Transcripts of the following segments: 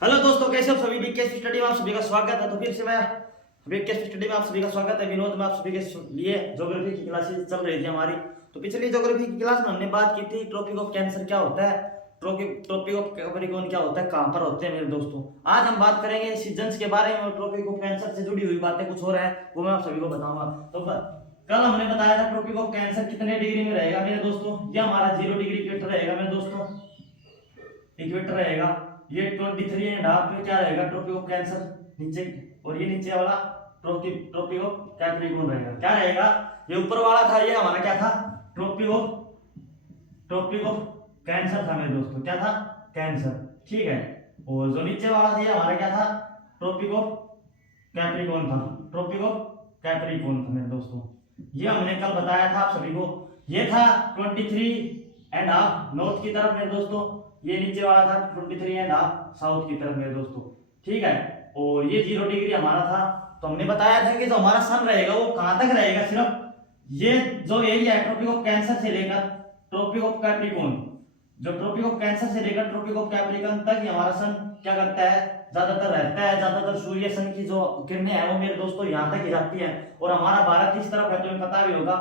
Hello दोस्तों, कैसे हो सभी। बीकेएसपी स्टडी में आप सभी का स्वागत है। तो फिर से मैं बीकेएसपी स्टडी में आप सभी का स्वागत है। विनोद में आप सभी के लिए ज्योग्राफी की क्लासेस चल रही थी हमारी। तो पिछली ज्योग्राफी की क्लास में हमने बात की थी ट्रॉपिक ऑफ कैंसर क्या होता है, ट्रॉपिक ऑफ कैप्रिकॉर्न क्या होता है, कहां पर होते हैं मेरे दोस्तों। आज हम बात करेंगे सीजन्स के बारे में और ट्रॉपिक ऑफ कैंसर से जुड़ी हुई बातें कुछ हो रहा है वो मैं आप सभी को बताऊंगा। तो कल हमने बताया था ट्रॉपिक ऑफ कैंसर कितने डिग्री में रहेगा मेरे दोस्तों। ये हमारा 0 डिग्री इक्वेटर रहेगा मेरे दोस्तों, इक्वेटर रहेगा। ये 23.5 पे क्या रहेगा, ट्रॉपिक ऑफ कैंसर नीचे, और ये नीचे वाला ट्रॉपिक ऑफ कैप्रिकॉर्न रहेगा। क्या रहेगा, ये ऊपर वाला था ये हमारा क्या था, ट्रॉपिक ऑफ कैंसर था मेरे दोस्तों। क्या था, कैंसर, ठीक है। और जो नीचे वाला था ये हमारा क्या था, ट्रॉपिक ऑफ कैप्रिकॉर्न था, ट्रॉपिक ऑफ कैप्रिकॉर्न था मेरे दोस्तों। ये हमने कल बताया था आप सभी को। ये था 23.5 नॉर्थ की तरफ मेरे दोस्तों, ये नीचे वाला था 23.5 साउथ की तरफ मेरे दोस्तों, ठीक है। और ये 0 डिग्री हमारा था। तो हमने बताया था कि जो हमारा सन रहेगा वो कहां तक रहेगा, सिर्फ ये जो एरिया है ट्रॉपिक ऑफ कैंसर से लेकर ट्रॉपिक ऑफ कैप्रिकॉर्न, जो ट्रॉपिक ऑफ कैंसर से लेकर ट्रॉपिक ऑफ कैप्रिकॉर्न तक हमारा सन क्या करता है, ज्यादातर रहता है। ज्यादातर सूर्य सन की जो किरणें हैं वो मेरे दोस्तों यहाँ तक ही जाती है। और हमारा भारत इस तरफ है, तुम्हें पता भी होगा,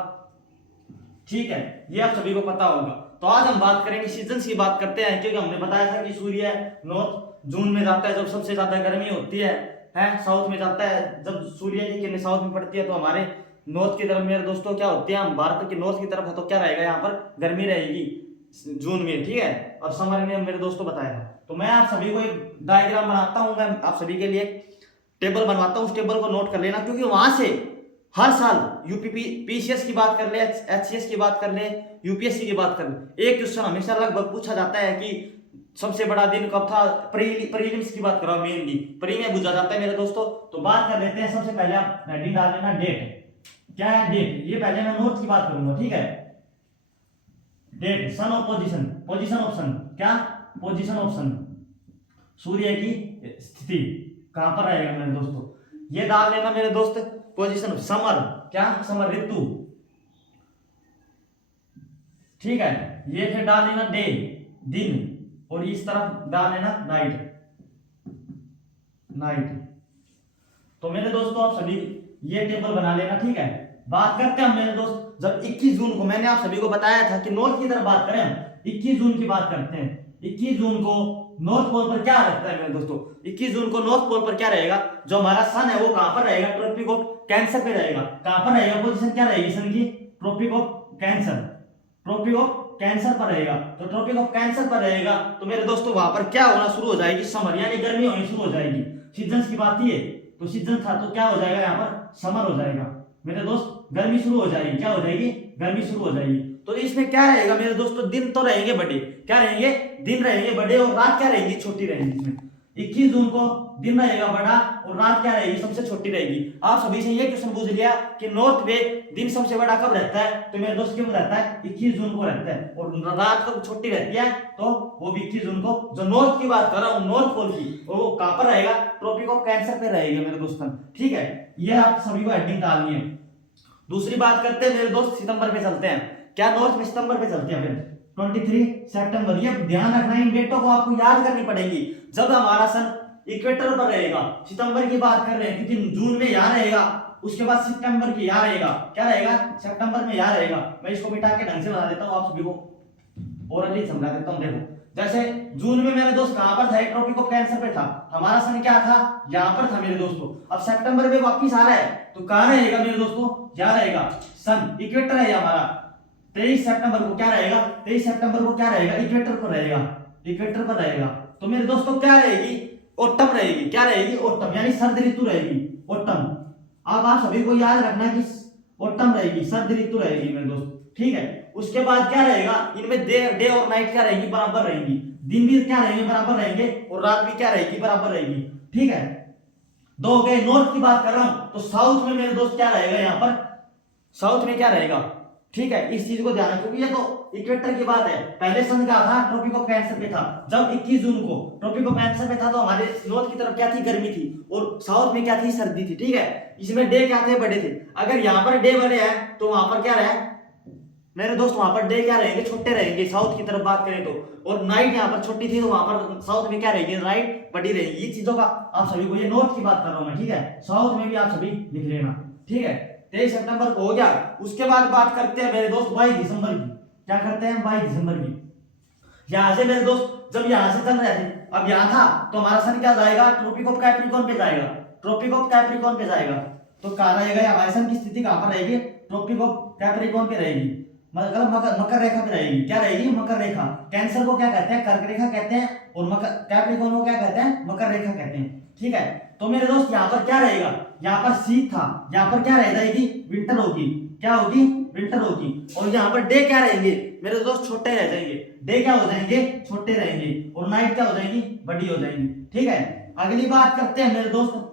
ठीक है, ये आप सभी को पता होगा। तो आज हम बात करेंगे सीजन्स की बात करते हैं, क्योंकि हमने बताया था कि सूर्य नॉर्थ जून में जाता है जब सबसे ज्यादा गर्मी होती है साउथ में जाता है जब सूर्य की किरणें साउथ में पड़ती है। तो हमारे नॉर्थ की तरफ मेरे दोस्तों क्या होती है, हम भारत के नॉर्थ की तरफ है तो क्या रहेगा, यहाँ पर गर्मी रहेगी जून में, ठीक है। और समर में मेरे दोस्तों बताया। तो मैं आप सभी को एक डायग्राम बनाता हूँ, मैं आप सभी के लिए टेबल बनवाता हूँ, उस टेबल को नोट कर लेना, क्योंकि वहां से हर साल यूपी पीसीएस की बात कर ले, एचसीएस की बात कर ले, यूपीएससी की बात कर ले, एक क्वेश्चन हमेशा लगभग पूछा जाता है कि सबसे बड़ा दिन कब था। प्रीलिम्स की बात करो, मेनली प्री में पूछा जाता है मेरे दोस्तों। तो बात कर लेते हैं। सबसे पहले आप हेडिंग डाल लेना डेट, क्या है डेट। ये पहले मैं नॉर्थ की बात करूंगा, ठीक है। Date, sun of position, position of sun, क्या पोजीशन ऑफ सन, सूर्य की स्थिति कहां पर रहेगा मेरे दोस्तों। ये डाल लेना मेरे दोस्त। पोजीशन समर, क्या समर ऋतु, ठीक है। ये फिर डाल लेना डे, दिन, और इस तरफ डाल लेना नाइट, नाइट। तो मेरे दोस्तों आप सभी ये टेबल बना लेना, ठीक है। बात करते हैं मेरे दोस्त, जब 21 जून को मैंने आप सभी को बताया था कि नॉर्थ की तरफ बात करें, हम 21 जून की बात करते हैं। 21 जून को नॉर्थ पोल पर क्या रहता है मेरे दोस्तों, 21 जून को नॉर्थ पोल पर क्या रहेगा, जो हमारा सन है वो कहां पर रहेगा, ट्रॉपिक ऑफ कैंसर पे रहेगा। कहां पर रहेगा, पोजीशन क्या रहेगी सन की, Tropic of Cancer, Tropic of Cancer पर रहेगा। तो ट्रॉपिक ऑफ कैंसर पर रहेगा तो मेरे दोस्तों वहां पर क्या होना शुरू हो जाएगी, समर, यानी गर्मी होनी शुरू हो जाएगी। सीजन्स की बात थी, तो सीजन था तो क्या हो जाएगा, यहाँ पर समर हो जाएगा मेरे दोस्त, गर्मी शुरू हो जाएगी। क्या हो जाएगी, गर्मी शुरू हो जाएगी। तो इसमें क्या रहेगा मेरे दोस्तों, दिन तो रहेंगे बड़े, क्या रहेंगे, दिन रहेंगे बड़े, और रात क्या रहेगी, छोटी रहेगी। इसमें 21 जून को दिन रहेगा बड़ा और रात क्या रहेगी, सबसे छोटी रहेगी। आप सभी से ये क्वेश्चन पूछ लिया कि नॉर्थ में दिन सबसे बड़ा कब रहता है, तो मेरे दोस्त क्यों रहता है, 21 जून को रहता है, और रात कब छोटी रहती है, तो वो 21 जून को। जो नॉर्थ की बात कर रहा हूँ, नॉर्थ पोल की, और वो कहां पर रहेगा, ट्रॉपिक ऑफ कैंसर पे रहेगा मेरे दोस्तों, ठीक है। ये आप सभी को हेडिंग डालनी है। दूसरी बात करते हैं मेरे दोस्त, सितंबर पे चलते हैं। क्या नॉर्थ में सितंबर पे चलते हैं फिर 23 सितंबर। ये ध्यान रखना, इन डेटों को आपको याद करनी पड़ेगी। जब हमारा सन इक्वेटर पर रहेगा, सितंबर की बात कर रहे हैं क्योंकि जून में यहाँ रहेगा, उसके बाद सितंबर की यहाँ रहेगा, क्या रहेगा, सितंबर में यहाँ रहेगा। मैं इसको मिटा के ढंग से बता देता हूँ आप सभी को, ओरली समझा देता हूँ। देखो जैसे जून में मेरे दोस्त कहां पर था, ट्रॉपिक ऑफ कैंसर पे था, हमारा सन क्या था, यहाँ पर था मेरे दोस्तों। अब सितंबर में वापिस आ रहा है तो कहां रहेगा मेरे दोस्तों, यहाँ रहेगा, सन इक्वेटर है हमारा। 23 सितंबर को क्या रहेगा, 23 सितंबर को क्या रहेगा, इक्वेटर पर रहेगा, इक्वेटर पर रहेगा। तो मेरे दोस्तों क्या रहेगी, ऑटम रहेगी, क्या रहेगी, ऑटम, यानी सर्द ऋतु रहेगी, ऑटम। अब आप सभी को याद रखना कि ऑटम रहेगी, सर्द ऋतु रहेगी मेरे दोस्त, ठीक है। उसके बाद क्या रहेगा, इनमें डे और नाइट क्या रहेगी, बराबर रहेंगी, दिन भी क्या रहेंगे, बराबर रहेंगे, और रात भी क्या रहेगी, बराबर रहेगी, ठीक है। दो हो गए। नॉर्थ की बात कर रहा हूं तो साउथ में मेरे दोस्त क्या रहेगा, यहाँ पर साउथ में क्या रहेगा, ठीक है। इस चीज को ध्यान रखो, क्योंकि ये तो इक्वेटर की बात है। पहले सन क्या था, ट्रॉपिक ऑफ कैंसर पे था। जब 21 जून को ट्रॉपिक ऑफ कैंसर पे था तो हमारे नॉर्थ की तरफ क्या थी, गर्मी थी, और साउथ में क्या थी, सर्दी थी, ठीक है। इसमें डे क्या थे, बड़े थे। अगर यहाँ पर डे बड़े हैं तो वहां पर क्या रहे मेरे दोस्त वहां पर डे क्या रहेंगे, छोटे रहेंगे साउथ की तरफ बात करें तो, और नाइट यहाँ पर छोटी थी तो वहां पर साउथ में क्या रहेगी, नाइट बड़ी रहेगी। ये चीजों का आप सभी को, ये नॉर्थ की बात कर रहा हूं मैं, ठीक है, साउथ में भी आप सभी लिख लेना, ठीक है। 23 सितंबर को हो गया। उसके बाद बात करते हैं मेरे दोस्त 22 दिसंबर की। क्या करते हैं 22 दिसंबर की। यहां से मेरे दोस्त जब यहां से चल रहे थे, अब यहां था तो हमारा सन क्या जाएगा, ट्रॉपिक ऑफ कैप्रिकॉर्न पे जाएगा, ट्रॉपिक ऑफ कैप्रिकॉर्न पे जाएगा। तो कहां रहेगा हमारे सन की स्थिति, कहां पर रहेगी, ट्रॉपिक ऑफ कैप्रिकॉर्न पे रहेगी, मतलब मकर रेखा पे रहेगी। क्या रहेगी, मकर रेखा। कैंसर को क्या कहते हैं, कर्क रेखा कहते हैं, और मकर कैप्रिकॉर्न को क्या कहते हैं, मकर रेखा कहते हैं, ठीक है। तो मेरे दोस्त यहाँ पर क्या रहेगा, यहाँ पर शीत था, यहाँ पर क्या रह जाएगी, विंटर होगी। क्या होगी, विंटर होगी। और यहाँ पर डे क्या रहेंगे मेरे दोस्त, छोटे रह जाएंगे। डे क्या हो जाएंगे, छोटे रहेंगे, और नाइट क्या हो जाएंगी, बड़ी हो जाएंगी, ठीक है। अगली बात करते हैं मेरे दोस्त,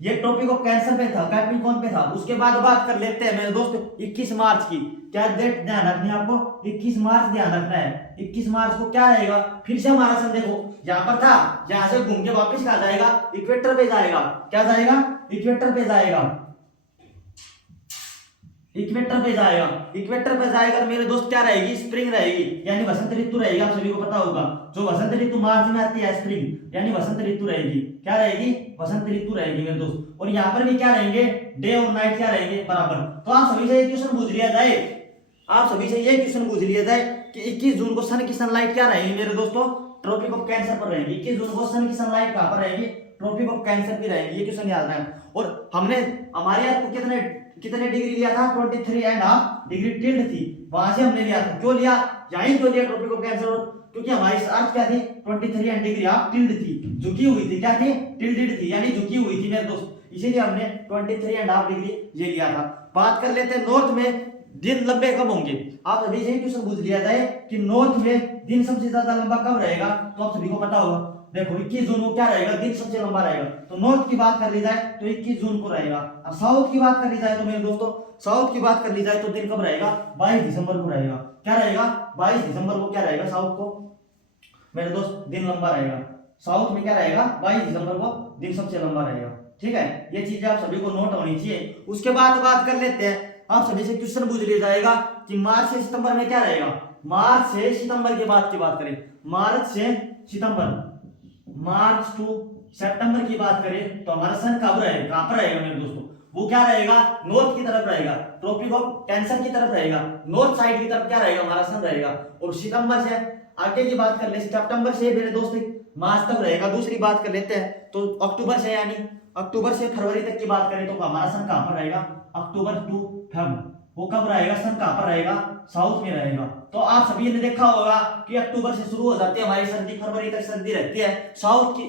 ये टॉपिक ऑफ कैंसर पे था, कैप्रिकॉर्न पे था। उसके बाद बात कर लेते हैं मेरे दोस्त 21 मार्च की। क्या डेट ध्यान रखनी है आपको, 21 मार्च ध्यान रखना है। 21 मार्च को क्या रहेगा, फिर से हमारा सन देखो यहाँ पर था, यहाँ से घूम के वापस कहाँ जाएगा, इक्वेटर पे जाएगा। क्या जाएगा, इक्वेटर पे जाएगा, इक्वेटर पे जाएगा। इक्वेटर पे जाएगा मेरे दोस्त क्या रहेगी, स्प्रिंग रहेगी, यानी वसंत ऋतु रहेगी। आप सभी को पता होगा जो वसंत ऋतु मार्च में आती है, स्प्रिंग यानी वसंत ऋतु रहेगी। क्या रहेगी, वसंत ऋतु रहेगी मेरे दोस्त। और यहाँ पर भी क्या रहेंगे, डे और नाइट क्या रहेंगे, बराबर। तो आप सभी से ये क्वेश्चन पूछ लिया जाए, आप सभी से ये क्वेश्चन पूछ लिया जाए कि 21 जून को सन की सनलाइट क्या रहेगी मेरे दोस्तों, ट्रॉपिक ऑफ कैंसर पर रहेगी। 21 जून को सन की सनलाइट कहां पर रहेगी, ट्रॉपिक ऑफ कैंसर पे रहेगी। ये क्वेश्चन याद रखना। और हमने हमारे यहाँ कितने कितने डिग्री लिया था, 23.5 डिग्री टिल्ड थी, वहां से हमने लिया था। क्यों लिया, यहीं क्यों लिया ट्रॉपिक ऑफ कैंसर, क्योंकि हमारी अर्थ क्या थी, 23 डिग्री ऑफ टिल्ड थी, झुकी हुई थी। क्या थी, टिल्डेड थी, यानी झुकी हुई थी मेरे दोस्त, इसीलिए हमने 23.5 डिग्री ये लिया था। बात कर लेते हैं नॉर्थ में दिन लंबे कब होंगे। आप सभी से क्वेश्चन पूछ लिया जाए कि नॉर्थ में दिन सबसे ज्यादा लंबा कब रहेगा, तो आप सभी को पता होगा। देखो 21 जून को क्या रहेगा, दिन सबसे लंबा रहेगा। तो नॉर्थ की बात कर ली जाए तो 21 जून को रहेगा। अब साउथ की बात कर ली जाए तो मेरे दोस्तों, साउथ की बात कर ली जाए तो दिन कब रहेगा, 22 दिसंबर को रहेगा। क्या रहेगा, 22 दिसंबर को क्या रहेगा, साउथ को मेरे दोस्त दिन लंबा रहेगा। साउथ में क्या रहेगा, 22 दिसंबर को दिन सबसे लंबा रहेगा, ठीक है। ये चीजें आप सभी को नोट होनी चाहिए। उसके बाद बात कर लेते हैं, आप सभी से क्वेश्चन पूछ लिया जाएगा कि मार्च से सितंबर में क्या रहेगा। मार्च से सितंबर की बात करें, मार्च से सितंबर, मार्च टू सितंबर की बात करें तो हमारा सन कब रहेगा, कहां पर रहेगा मेरे दोस्तों, वो क्या रहेगा, नॉर्थ की तरफ रहेगा, ट्रॉपिक ऑफ कैंसर की तरफ रहेगा, नॉर्थ साइड की तरफ क्या रहेगा, हमारा सन रहेगा। और सितंबर से आगे की बात कर ले, सितंबर से मेरे दोस्त मार्च तक रहेगा। दूसरी बात कर लेते हैं तो अक्टूबर से, यानी अक्टूबर से फरवरी तक की बात करें तो हमारा सन कहां पर रहेगा, अक्टूबर टू फेब, वो कब रहेगा, सन कहां पर रहेगा, साउथ में रहेगा। तो आप सभी ने देखा होगा कि अक्टूबर से शुरू हो जाती है हमारी सर्दी, फरवरी तक सर्दी रहती है साउथ की,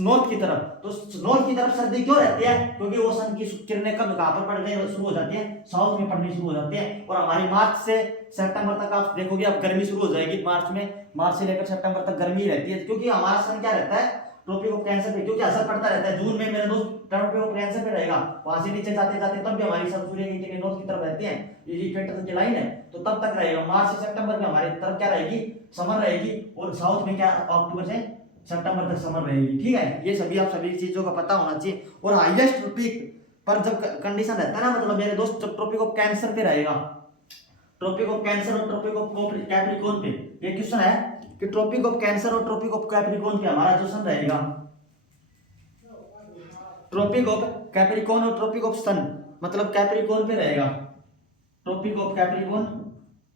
नॉर्थ की तरफ। तो नॉर्थ की तरफ सर्दी क्यों रहती है, क्योंकि वो सन की किरणें कब कहां पर पड़ने शुरू हो जाती है, साउथ में पड़नी शुरू हो जाती है। और हमारी मार्च से सितंबर तक आप देखोगे अब गर्मी शुरू हो जाएगी। मार्च में, मार्च से लेकर सितंबर तक गर्मी रहती है, क्योंकि हमारा सन क्या रहता है, ट्रॉपिक ऑफ कैंसर पे, क्योंकि असर पड़ता रहता है। जून में मेरे दोस्त ट्रॉपिक ऑफ कैंसर पे रहेगा, वहां से नीचे जाते जाते तब भी हमारी सन सूर्य की किरणें नॉर्थ की तरफ रहती है, ये इक्वेटर की लाइन है, तो तब तक रहेगा। मार्च से सितंबर में हमारी तरफ क्या रहेगी, समर रहेगी, और साउथ में क्या अक्टूबर से सितंबर तक समर रहेगी, ठीक है। ये सभी आप सभी चीजों का पता होना चाहिए। और हाईएस्ट पीक पर जब कंडीशन रहता है ना, मतलब मेरे दोस्त जब ट्रॉपिक ऑफ कैंसर पे रहेगा, ट्रॉपिक ऑफ कैंसर और ट्रॉपिक ऑफ कैप्रिकॉर्न पे, ये क्वेश्चन है कि ट्रॉपिक ऑफ कैंसर और ट्रॉपिक ऑफ कैप्रिकॉर्न पे हमारा जो सन रहेगा, ट्रॉपिक ऑफ कैप्रिकॉर्न और ट्रॉपिक ऑफ सन, मतलब कैप्रिकॉर्न पे रहेगा, Tropic of Capricorn,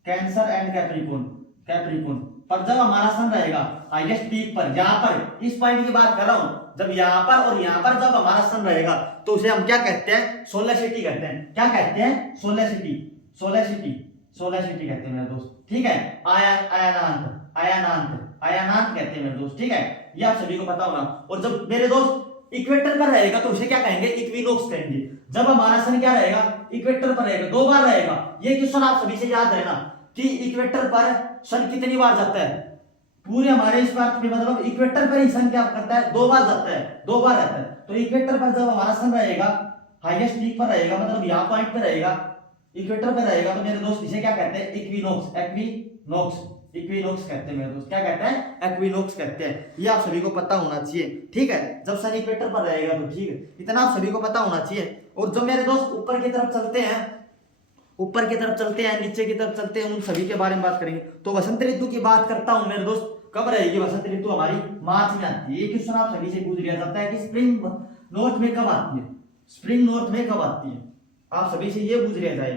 Cancer and Capricorn, Capricorn पर जब हमारा सन रहेगा हाईएस्ट पीक पर, यहाँ पर इस पॉइंट की बात कर रहा हूं, जब यहाँ पर और यहाँ पर जब हमारा सन रहेगा तो उसे हम क्या कहते हैं, सोलर सिटी कहते हैं। क्या कहते हैं, solar city, solar city, solar city कहते हैं मेरे दोस्त, ठीक है। अयानांत, अयानांत, अयानांत कहते हैं मेरे दोस्त, ठीक है। ये आप सभी को पता होगा। और जब मेरे दोस्त इक्वेटर पर रहेगा तो उसे क्या कहेंगे, इक्विनोक्स कहेंगे। जब हमारा सन क्या रहेगा, इक्वेटर पर रहेगा, 2 बार रहेगा। ये क्वेश्चन आप सभी से याद रहना कि इक्वेटर पर सन कितनी बार जाता है, पूरे हमारे इस पार्ट में, मतलब इक्वेटर पर ही सन क्या करता है, 2 बार जाता है, 2 बार रहता है। तो इक्वेटर पर जब हमारा सन रहेगा, हाईएस्ट पीक पर रहेगा, मतलब यहाँ पॉइंट पे रहेगा, इक्वेटर पे रहेगा, तो मेरे दोस्त इसे क्या कहते हैं, इक्विनोक्स, इक्विनोक्स, इक्विनोक्स कहते हैं मेरे दोस्त। क्या कहते हैं, इक्विनोक्स कहते हैं। ये आप सभी को पता होना चाहिए, ठीक है। जब सन इक्वेटर पर रहेगा तो ठीक है, इतना आप सभी को पता होना चाहिए। और जब मेरे दोस्त ऊपर की तरफ चलते हैं ऊपर की तरफ चलते हैं, नीचे की तरफ चलते हैं, उन सभी के बारे में बात करेंगे। तो वसंत ऋतु की बात करता हूं मेरे दोस्त, कब रहेगी वसंत ऋतु हमारी? मार्च में आती है। ये क्वेश्चन आप सभी से पूछ लिया जाता है कि स्प्रिंग नॉर्थ में कब आती है, स्प्रिंग नॉर्थ में कब आती है, आप सभी से ये पूछ लिया जाए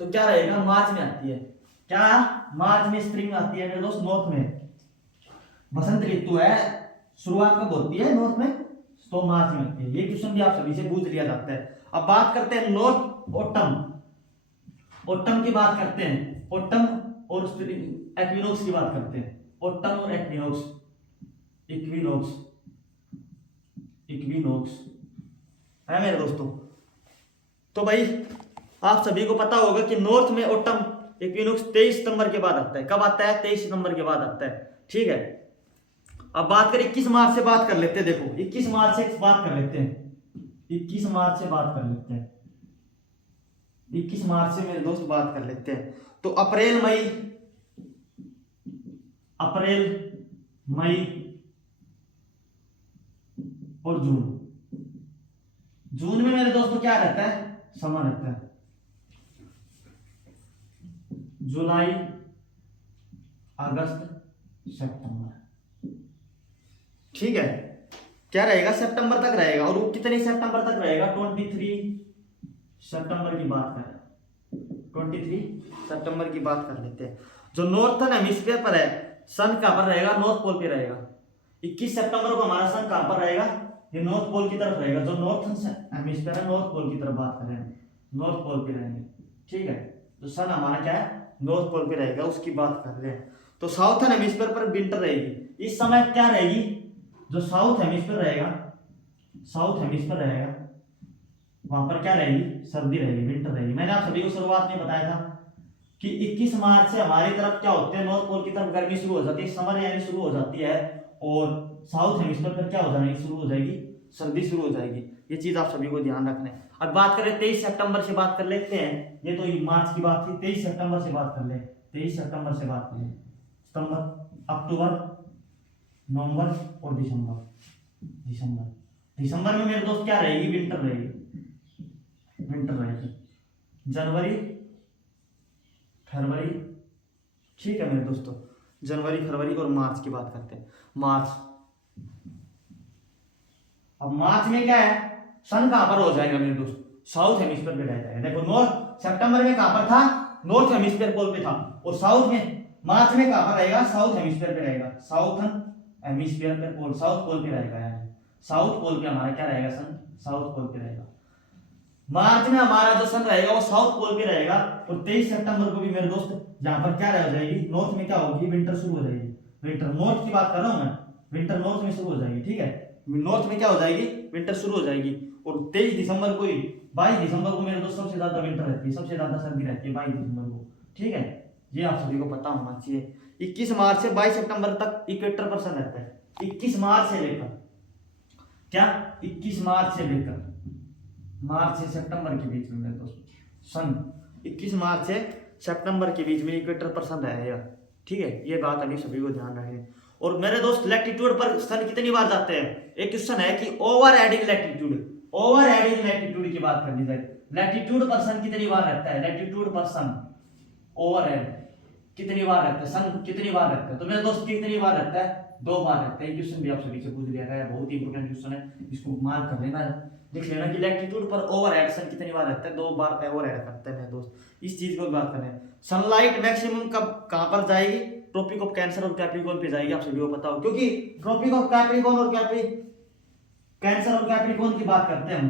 तो क्या रहेगा? मार्च में आती है। क्या? मार्च में स्प्रिंग आती है मेरे दोस्त नॉर्थ में। वसंत ऋतु है, शुरुआत कब होती है नॉर्थ में? तो मार्च में होती है। ये क्वेश्चन भी आप सभी से पूछ लिया जाता है। अब बात करते हैं नॉर्थ ऑटम, ऑटम की बात करते हैं, ऑटम और एक्विनोक्स की बात करते हैं। ऑटम और एक्विनोक्स, इक्विनोक्स, इक्विनोक्स है मेरे दोस्तों। तो भाई आप सभी को पता होगा कि नॉर्थ में ऑटम इक्विनोक्स 23 सितंबर के बाद आता है। कब आता है? 23 सितंबर के बाद आता है। ठीक है, अब बात करें 21 मार्च से बात कर लेते हैं। देखो 21 मार्च से बात कर लेते हैं, 21 मार्च से बात कर लेते हैं, 21 मार्च से मेरे दोस्त बात कर लेते हैं। तो अप्रैल मई, अप्रैल मई और जून, जून में मेरे दोस्तों क्या रहता है? समर रहता है। जुलाई, अगस्त, सितंबर। ठीक है, क्या रहेगा? सितंबर तक रहेगा। और वो कितने सितंबर तक रहेगा? 23 सितंबर की बात करें, 23 सितंबर की बात कर लेते हैं। जो नॉर्थन हेमिस्फीयर पर है, सन कहां पर रहेगा? नॉर्थ पोल पे रहेगा। 21 सितंबर को हमारा सन कहां पर रहेगा? ये नॉर्थ पोल की तरफ रहेगा। जो नॉर्थन हेमिस्फीयर है, नॉर्थ पोल की तरफ बात कर रहे हैं, नॉर्थ पोल पे रहेंगे। ठीक है, तो सन हमारा क्या है? नॉर्थ पोल पे रहेगा, उसकी बात कर रहे हैं। तो साउथर्न हेमिस्फीयर पर विंटर रहेगी। इस समय क्या रहेगी? जो साउथ हेमिस्फीयर रहेगा, साउथ हेमिस्फीयर रहेगा, वहां पर क्या रहेगी? सर्दी रहेगी, विंटर रहेगी। मैंने आप सभी को शुरुआत में बताया था कि 21 मार्च से हमारी तरफ क्या होते हैं? नॉर्थ पोल की तरफ गर्मी शुरू हो जाती है, समर यानी शुरू हो जाती है। और साउथ हेमिस्फीयर पर क्या हो जाएगी? शुरू हो जाएगी, सर्दी शुरू हो जाएगी। ये चीज आप सभी को ध्यान रखना है। अब बात करें 23 सितंबर से बात कर लेते हैं। ये तो मार्च की बात थी, 23 सितंबर से बात कर ले, 23 सितंबर से बात कर ले। सितंबर, अक्टूबर, नवंबर और दिसंबर, दिसंबर, दिसंबर में मेरे दोस्त क्या रहेगी? विंटर रहेगी, विंटर रहेगी। जनवरी, फरवरी, ठीक है मेरे दोस्तों, जनवरी, फरवरी और मार्च की बात करते हैं। मार्च, अब मार्च में क्या है? सन कहां पर हो जाएगा मेरे दोस्त? साउथ हेमिस्फीयर पे रह जाएगा। देखो नॉर्थ सितंबर में कहां पर था? नॉर्थ हेमिस्फीयर पोल पे था। और साउथ में मार्च में कहां पर रहेगा? साउथ हेमिस्फीयर पे रहेगा, साउथर्न हेमिस्फीयर पे पोल, साउथ पोल पे रहेगा। यानी साउथ पोल पे हमारा क्या रहेगा? सन साउथ पोल पे रहेगा। मार्च में हमारा जो सन रहेगा वो साउथ पोल पे रहेगा। और 23 सितंबर को भी मेरे दोस्त यहाँ पर क्या रह जाएगी? नॉर्थ में क्या होगी? विंटर शुरू हो जाएगी। विंटर, नॉर्थ की बात कर रहा हूं मैं, विंटर नॉर्थ में शुरू हो जाएगी। ठीक है, नॉर्थ में क्या हो जाएगी? विंटर शुरू हो जाएगी। और 23 दिसंबर को ही, 22 दिसंबर को मेरे दोस्त सबसे ज्यादा विंटर रहती है, सबसे ज्यादा सर्दी रहती है 22 दिसंबर को। ठीक है, ये आप सभी को पता होना चाहिए। 21 मार्च से 22 सितंबर तक इक्वेटर पर सन रहता है। 21 मार्च से लेकर क्या? 21 मार्च से लेकर मार्च से सितंबर के बीच में मेरे दोस्त सन, 21 मार्च से सितंबर के बीच में इक्वेटर पर सन रहेगा। ठीक है, ये बात अभी सभी को ध्यान रखें। और मेरे दोस्त लैटिट्यूड पर सन कितनी बार जाते हैं? एक क्वेश्चन है कि over heading latitude, over heading latitude की बात करनी जाए, लैटिट्यूड पर सन कितनी बार रहता है? लैटिट्यूड पर सन ओवर हेड कितनी बार रहता है? सन कितनी बार रहता है? तो मेरे दोस्त कितनी बार रहता है? 2 बार रहता है। क्वेश्चन भी आप सभी से पूछ लिया गया है, बहुत ही इंपॉर्टेंट क्वेश्चन है, इसको मार्क कर लेना, लिख लेना कि लैटिट्यूड पर ओवरहेड सन कितनी बार रहता है? 2 बार ओवरहेड करता है मेरे दोस्त। इस चीज को बात करें। सनलाइट मैक्सिमम कब कहां पर जाएगी? ट्रॉपिक ऑफ कैंसर और कैप्रिकॉर्न पे जाएगी, आप सभी को पता हो, क्योंकि ट्रॉपिक ऑफ कैप्रिकॉर्न और कैंसर और कैप्रिकॉर्न की बात करते हैं हम,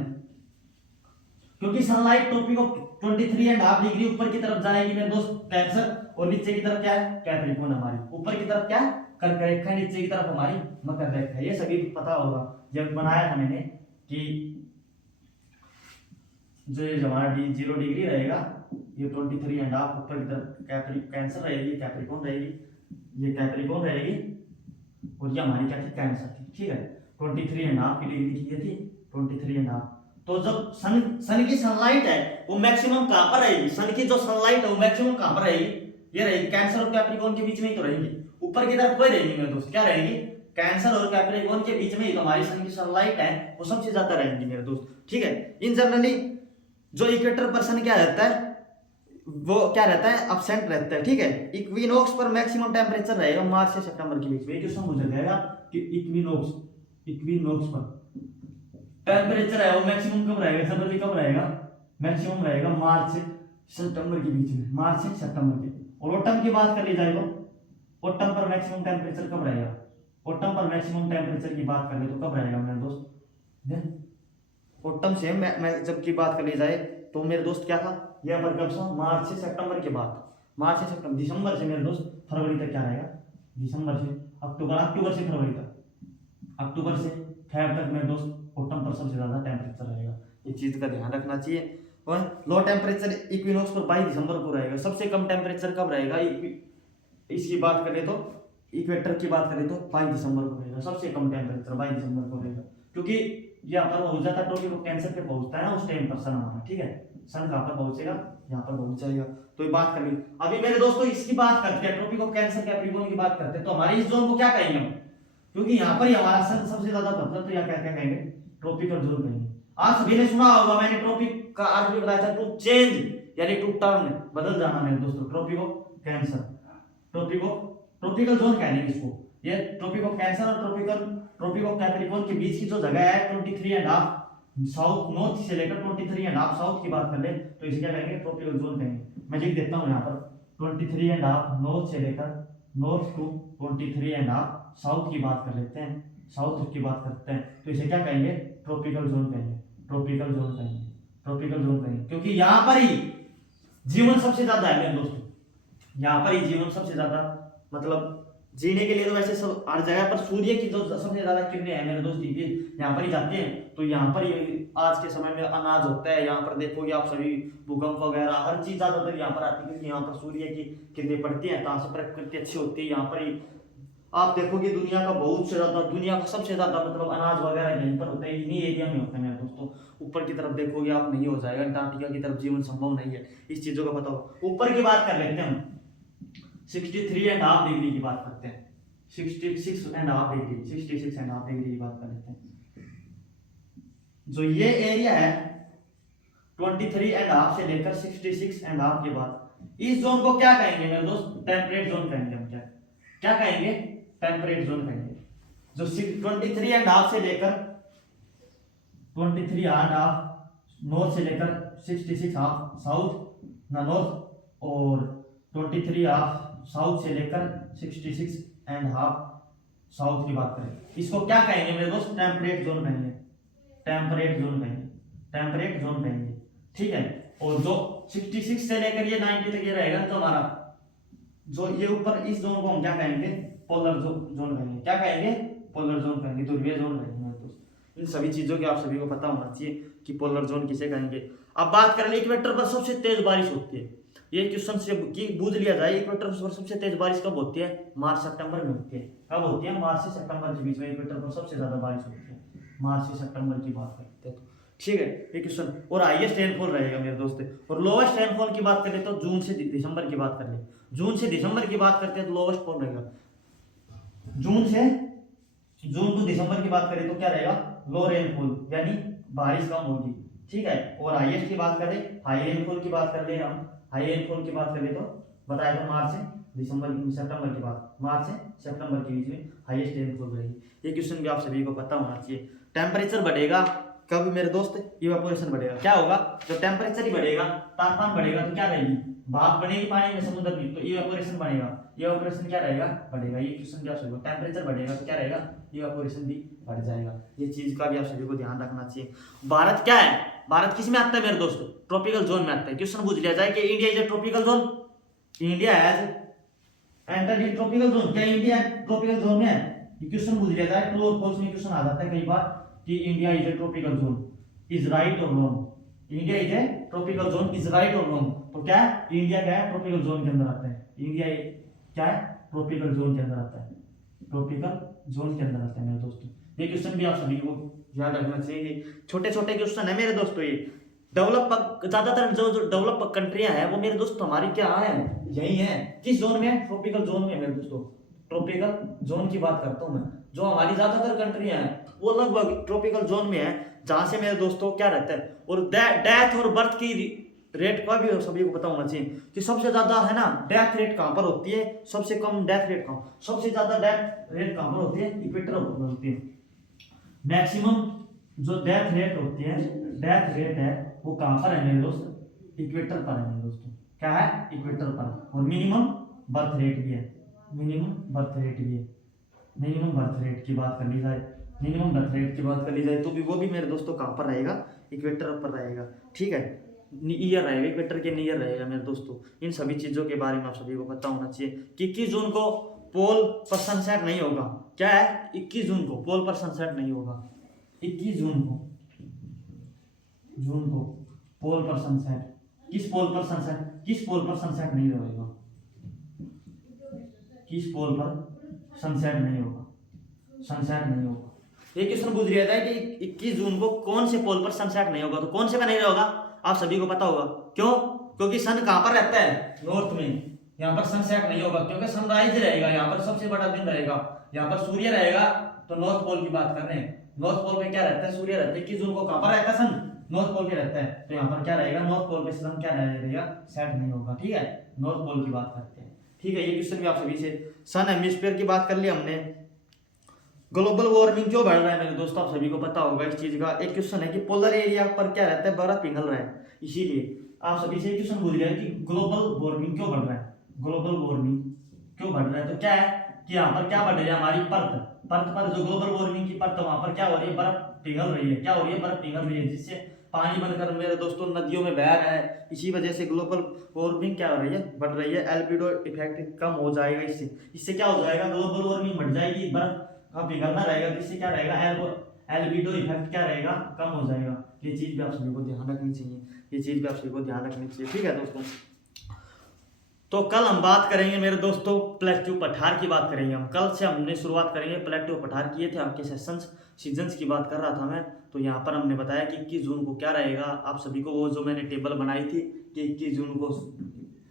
क्योंकि सनलाइट ट्रॉपिक ऑफ 23.5 डिग्री ऊपर की तरफ जाएगी मेरे दोस्त कैंसर, और नीचे की तरफ क्या है? कैप्रिकॉर्न। हमारी ऊपर की तरफ क्या? कर्क रेखा, नीचे की तरफ हमारी मकर रेखा। ये सभी पता होगा, जब बनाया था मैंने कि जो ये हमारा 0 डिग्री रहेगा, ये 23.5 ऊपर की तरफ कैंसर रहेगी, कैप्रिकॉर्न रहेगी, ये कैप्रिकॉर्न रहेगी, और ये हमारी क्या थी? कैंसर थी। ठीक है, 23.5 की डिग्री की थी, 23.5। तो जब सन की सनलाइट है वो मैक्सिमम कहां पर रहेगी? सन की जो सनलाइट है वो मैक्सिमम कहां पर रहेगी? ये रहेगी कैंसर और कैप्रिकॉर्न के बीच में ही तो रहेगी, ऊपर की तरफ कोई रहेगी मेरे दोस्त, क्या रहेगी? कैंसर और कैप्रिकॉर्न के बीच में ही तो हमारी सन की सनलाइट है वो सबसे ज्यादा रहेगी मेरे दोस्त। ठीक है, इन जनरली जो इक्वेटर पर सन क्या रहता है? वो क्या रहता है, अपसेंट रहता है, ठीक है। इक्विनोक्स पर मैक्सिमम टेम्परेचर रहेगा मार्च से सितंबर के बीच में। क्वेश्चन पूछा जाएगा कि इक्विनोक्स पर टेम्परेचर है वो मैक्सिमम कब रहेगा, जनरली कब रहेगा, मैक्सिमम रहेगा मार्च से सितंबर के बीच में, मार्च से सितंबर के। और ऑटम की बात कर ली जाए तो ऑटम पर मैक्सिमम टेम्परेचर कब रहेगा, ऑटम पर मैक्सिमम टेम्परेचर की बात कर ले तो कब रहेगा मेरे दोस्त, ऑटम से मैं जब की बात कर ली जाए तो मेरे दोस्त क्या था, यह पर कब से, मार्च से सितंबर के बाद, मार्च से सितंबर, दिसंबर से मेरे दोस्त फरवरी तक क्या रहेगा, दिसंबर से अक्टूबर से फरवरी तक, अक्टूबर से फेब तक मेरे दोस्त ऑटम पर सबसे ज्यादा टेम्परेचर रहेगा। इस चीज का ध्यान रखना चाहिए। और लो टेम्परेचर इक्विनोक्स पर 22 दिसंबर को रहेगा। सबसे कम टेम्परेचर कब रहेगा, इसकी बात करें तो इक्वेटर की बात करें तो 22 दिसंबर को रहेगा, सबसे कम टेम्परेचर 22 दिसंबर को रहेगा। क्योंकि यहाँ पर हो जाता टोपी को कैंसर पे पहुंचता है ना उस टाइम पर सन हमारा, ठीक है, सन कहाँ पर पहुंचेगा, यहाँ पर पहुंच जाएगा। तो ये बात कर ली। अभी मेरे दोस्तों इसकी बात करते हैं, ट्रॉपिक ऑफ कैंसर कैप्रिकॉर्न की बात करते हैं, तो हमारे इस जोन को क्या कहेंगे हम, क्योंकि यहाँ पर ही हमारा सन सबसे ज्यादा बढ़ता है, तो यहाँ क्या क्या कहेंगे, ट्रॉपिकल जोन कहेंगे। आप सभी ने सुना होगा, मैंने ट्रॉपिक का अर्थ भी बताया था, टू चेंज यानी टू टर्न, बदल जाना मेरे दोस्तों, Tropic of Cancer, tropical zone कहेंगे इसको। ये ट्रॉपिक ऑफ कैंसर और ट्रॉपिक ऑफ कैप्रिकॉर्न के बीच की जो जगह है 23.5 साउथ नॉर्थ से लेकर 23.5 साउथ की बात कर ले तो इसे क्या कहेंगे, ट्रॉपिकल जोन कहेंगे। मैं लिख देता हूँ यहाँ पर 23.5 नॉर्थ से लेकर नॉर्थ टू 23.5 साउथ की बात कर लेते हैं, साउथ की बात करते हैं, तो इसे क्या कहेंगे, ट्रॉपिकल जोन कहेंगे, ट्रॉपिकल जोन कहेंगे, ट्रॉपिकल जोन कहेंगे। क्योंकि यहाँ पर ही जीवन सबसे ज्यादा है मेरे दोस्तों, यहाँ पर ही जीवन सबसे ज्यादा, मतलब जीने के लिए तो वैसे सब हर जगह पर सूर्य की जो सबसे ज्यादा किरणें हैं मेरे दोस्त यहाँ पर ही जाते हैं। तो यहाँ पर ही आज के समय में अनाज होता है, यहाँ पर देखोगे आप सभी भूकंप वगैरह हर चीज ज्यादातर यहाँ पर आती है, क्योंकि यहाँ पर सूर्य की किरणें पड़ती हैं, तो से प्रकृति अच्छी होती है। यहाँ पर ही आप देखोगे दुनिया का बहुत से ज्यादा, दुनिया का सबसे ज्यादा मतलब अनाज वगैरह यहीं पर होता है, इन्हीं एरिया में होता है मेरे दोस्तों। ऊपर की तरफ देखोगे आप नहीं हो जाएगा, अंटार्कटिका की तरफ जीवन संभव नहीं है, इस चीजों का पता हो। ऊपर की बात कर लेते हैं हम, 63.5 डिग्री की बात करते हैं, 66.5 डिग्री, 66.5 डिग्री की बात कर लेते हैं। जो ये एरिया है 23.5 से लेकर 66.5 के बाद, इस जोन को क्या कहेंगे मेरे दोस्त, टेम्परेट जोन कहेंगे हम। क्या क्या कहेंगे, टेम्परेट जोन कहेंगे। जो 23.5 से लेकर 23.5 नॉर्थ से लेकर 66.5 साउथ ना नॉर्थ, और 23.5 साउथ से लेकर 66.5 साउथ की बात करें, इसको क्या कहेंगे मेरे दोस्त, टेम्परेट जोन कहेंगे, टेम्परेट जोन कहेंगे, टेम्परेट जोन कहेंगे, ठीक है। और जो 66 से लेकर ये 90 तक ये रहेगा तो हमारा जो ये ऊपर इस जोन को हम क्या कहेंगे, पोलर जोन कहेंगे। क्या कहेंगे, पोलर जोन कहेंगे, ध्रुवीय जोन कहेंगे दोस्तों। इन सभी चीजों की आप सभी को पता होना चाहिए कि पोलर जोन किसे कहेंगे। अब बात करें इक्वेटर पर सबसे तेज बारिश होती है, ये क्वेश्चन से बूझ लिया जाए, इक्वेटर पर सबसे तेज बारिश कब होती है, मार्च सितंबर में होती है। कब होती है, मार्च से सितंबर के बीच में इक्वेटर पर सबसे ज्यादा बारिश होती है, मार्च से सितंबर की बात करते हैं तो, ठीक है ये क्वेश्चन। और हाईएस्ट रेनफॉल रहेगा मेरे दोस्त। और लोवेस्ट रेनफॉल की बात करें तो जून से दिसंबर की बात कर ले, जून से दिसंबर की बात करते हैं तो लोवेस्ट कौन रहेगा, जून टू दिसंबर की बात करें तो क्या रहेगा, लो रेनफॉल यानी बारिश कम होगी, ठीक है। और हाईएस्ट की बात करें, हाई रेनफॉल की बात कर ले हम, हाई रेनफॉल की बात करें तो बताया था मार्च से सितंबर की बात, मार्च से सितंबर के बीच में हाईएस्ट रेनफॉल रहेगी। ये क्वेश्चन भी आप सभी को पता होना चाहिए। टेम्परेचर बढ़ेगा कब मेरे दोस्त, इवेपोरेशन बढ़ेगा। क्या होगा, जब टेम्परेचर ही बढ़ेगा, तापमान बढ़ेगा तो क्या रहेगी, भाप बनेगी पानी में समुद्र की, तो इवेपोरेशन बढ़ेगा, इवेपोरेशन क्या रहेगा, बढ़ेगा। ये क्वेश्चन भी आप सभी को, टेम्परेचर बढ़ेगा तो क्या रहेगा, इवेपोरेशन भी बढ़ जाएगा। ये चीज का भी आप सभी को ध्यान रखना चाहिए। भारत क्या है, भारत किस में आता है मेरे दोस्तों, ट्रॉपिकल जोन में आता है। क्वेश्चन पूछ लिया जाए कि India is a tropical zone, India has entered in tropical zone, क्या इंडिया ट्रॉपिकल जोन में है, ये क्वेश्चन पूछ लिया जाए। ट्रू और फॉल्स में क्वेश्चन आ जाता है कई बार कि India is a tropical zone, is right और wrong, India is a tropical zone is right और रॉन्ग। तो क्या है, इंडिया क्या है, ट्रॉपिकल जोन के अंदर आता है, इंडिया क्या है, ट्रॉपिकल जोन के अंदर आता है, ट्रॉपिकल जोन के अंदर आता है मेरे दोस्तों। ये क्वेश्चन भी आप सभी को याद रखना चाहिए। छोटे छोटे क्वेश्चन है मेरे दोस्तों, ये डेवलप ज्यादातर जो डेवलप कंट्रियां हैं वो मेरे दोस्त हमारी क्या है, यही है। किस जोन में, ट्रॉपिकल जोन में मेरे दोस्तों, ट्रॉपिकल जोन की बात करता हूं मैं। जो हमारी ज्यादातर कंट्रियां हैं वो लगभग ट्रॉपिकल जोन में है, जहां से मेरे दोस्तों क्या रहता है। और डेथ और बर्थ की रेट का भी सभी को पता होना चाहिए कि सबसे ज्यादा है ना डेथ रेट कहाँ पर होती है, सबसे कम डेथ रेट कहाँ, सबसे ज्यादा डेथ रेट कहाँ पर होती है, इक्वेटर पर होती है। मैक्सिमम जो डेथ रेट होती है, डेथ रेट है वो कहाँ पर है मेरे दोस्त, इक्वेटर पर है मेरे दोस्तों। क्या है, इक्वेटर पर। और मिनिमम बर्थ रेट भी है, मिनिमम बर्थ रेट भी है। मिनिमम बर्थ रेट की बात कर ली जाए, मिनिमम बर्थ रेट की बात कर ली जाए तो भी वो भी मेरे दोस्तों कहाँ पर रहेगा, इक्वेटर पर रहेगा। ठीक है, ईयर रहेगा, इक्वेटर के नियर रहेगा मेरे दोस्तों। इन सभी चीज़ों के बारे में आप सभी को पता होना चाहिए कि 21 जून को पोल पर सनसेट नहीं होगा। क्या है, 21 जून को पोल पर सनसेट नहीं होगा। 21 जून को पोल पर सनसेट, किस पोल पर सनसेट, किस पोल पर सनसेट नहीं होगा, किस पोल पर सनसेट नहीं होगा, सनसेट नहीं होगा। ये क्वेश्चन पूछ रहा था कि 21 जून को कौन से पोल पर सनसेट नहीं होगा, तो कौन से का नहीं होगा आप सभी को पता होगा। क्यों, क्योंकि सन कहां पर रहता है, नॉर्थ में। यहाँ पर सनसेट नहीं होगा क्योंकि सनराइज रहेगा, यहाँ पर सबसे बड़ा दिन रहेगा, यहाँ पर सूर्य रहेगा। तो नॉर्थ पोल की बात कर रहे हैं, नॉर्थ पोल पे क्या रहता है, सूर्य रहता है। 21 जून को कहां पर रहता है सन, नॉर्थ पोल पे रहता है। तो यहाँ पर क्या रहेगा, नॉर्थ पोल पे सन क्या रहेगा, सेट नहीं होगा। ठीक है, नॉर्थ पोल की बात करते हैं। ठीक है, ये क्वेश्चन भी आप सभी से। सन हेमिस्फीयर की बात कर ली हमने। ग्लोबल वार्मिंग क्यों बढ़ रहा है मेरे दोस्तों, आप सभी को पता होगा इस चीज का। एक क्वेश्चन है कि पोलर एरिया पर क्या रहता है, बर्फ पिघल रहा है, इसीलिए आप सभी से क्वेश्चन पूछ रहा है कि ग्लोबल वार्मिंग क्यों बढ़ रहा है, ग्लोबल वार्मिंग क्यों बढ़ रहा है। तो क्या है कि यहाँ पर क्या बढ़ रही है, हमारी परत, परत पर जो ग्लोबल वार्मिंग की परत, वहां पर क्या हो रही है, बर्फ पिघल रही है। क्या हो रही है, बर्फ पिघल रही है, जिससे पानी बनकर मेरे दोस्तों नदियों में बह रहा है। इसी वजह से ग्लोबल वार्मिंग क्या हो रही है, बढ़ रही है। एल्बिडो इफेक्ट कम हो जाएगा इससे। इससे क्या हो जाएगा, ग्लोबल वार्मिंग बढ़ जाएगी, बर्फ का पिघलना रहेगा, जिससे क्या रहेगा, एल्बिडो इफेक्ट क्या रहेगा, कम हो जाएगा। ये चीज भी आप सभी को ध्यान रखनी चाहिए, ये चीज भी आप सभी को ध्यान रखनी चाहिए। ठीक है दोस्तों, तो कल हम बात करेंगे मेरे दोस्तों प्लेट्यू पठार की बात करेंगे। हम कल से हमने शुरुआत करेंगे, प्लेट्यू पठार किए थे आपके सीजन्स की बात कर रहा था मैं। तो यहाँ पर हमने बताया कि 21 जून को क्या रहेगा, आप सभी को वो जो मैंने टेबल बनाई थी कि 21 जून को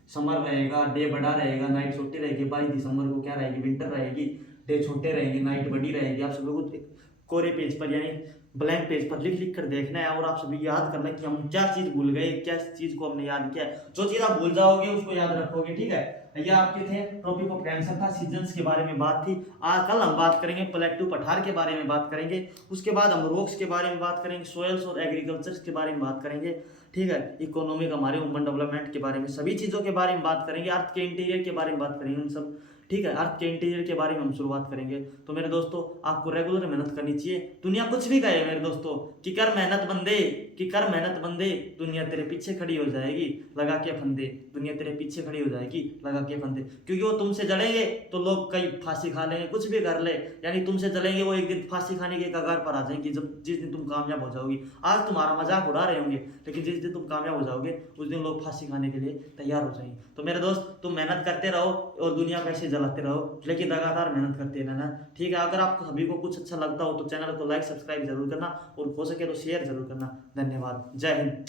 समर रहेगा, डे बड़ा रहेगा, नाइट छोटी रहेगी। 22 दिसंबर को क्या रहेगी, विंटर रहेगी, डे छोटे रहेंगे, नाइट बड़ी रहेगी। आप सभी को कोरे पेज पर यानी ब्लैंक पेज पर लिख लिख कर देखना है, और आप सभी याद करना है कि हम क्या चीज भूल गए, क्या चीज को हमने याद किया है। जो चीज आप भूल जाओगे उसको याद रखोगे। ठीक है, ये आपके थे टॉपिक ऑफ कैंसर था, सीजन्स के बारे में बात थी। आज कल हम बात करेंगे प्लेट्यू पठार के बारे में बात करेंगे। उसके बाद हम रॉक्स के बारे में बात करेंगे, सोयल्स और एग्रीकल्चर के बारे में बात करेंगे। ठीक है, इकोनॉमिक, हमारे ह्यूमन डेवलपमेंट के बारे में, सभी चीजों के बारे में बात करेंगे। अर्थ के इंटीरियर के बारे में बात करेंगे उन सब। ठीक है, अर्थ के इंटीरियर के बारे में हम शुरुआत करेंगे। तो मेरे दोस्तों आपको रेगुलर मेहनत करनी चाहिए। दुनिया कुछ भी कहे मेरे दोस्तों कि कर मेहनत बंदे, कि कर मेहनत बंदे, दुनिया तेरे पीछे खड़ी हो जाएगी लगा के फंदे, दुनिया तेरे पीछे खड़ी हो जाएगी लगा के फंदे। क्योंकि वो तुमसे जलेंगे तो लोग कई फांसी खा लेंगे, कुछ भी कर ले, यानी तुमसे जलेंगे वो एक दिन फांसी खाने के कगार पर आ जाएंगे। जब जिस दिन तुम कामयाब हो जाओगी, आज तुम्हारा मजाक उड़ा रहे होंगे, लेकिन जिस दिन तुम कामयाब हो जाओगे उस दिन लोग फांसी खाने के लिए तैयार हो जाएंगे। तो मेरे दोस्त तुम मेहनत करते रहो और दुनिया को ऐसे जलाते रहो, लेकिन लगातार मेहनत करते रहना। ठीक है, अगर आपको सभी को कुछ अच्छा लगता हो तो चैनल को लाइक सब्सक्राइब जरूर करना, और हो सके तो शेयर जरूर करना। धन्यवाद, जय हिंद।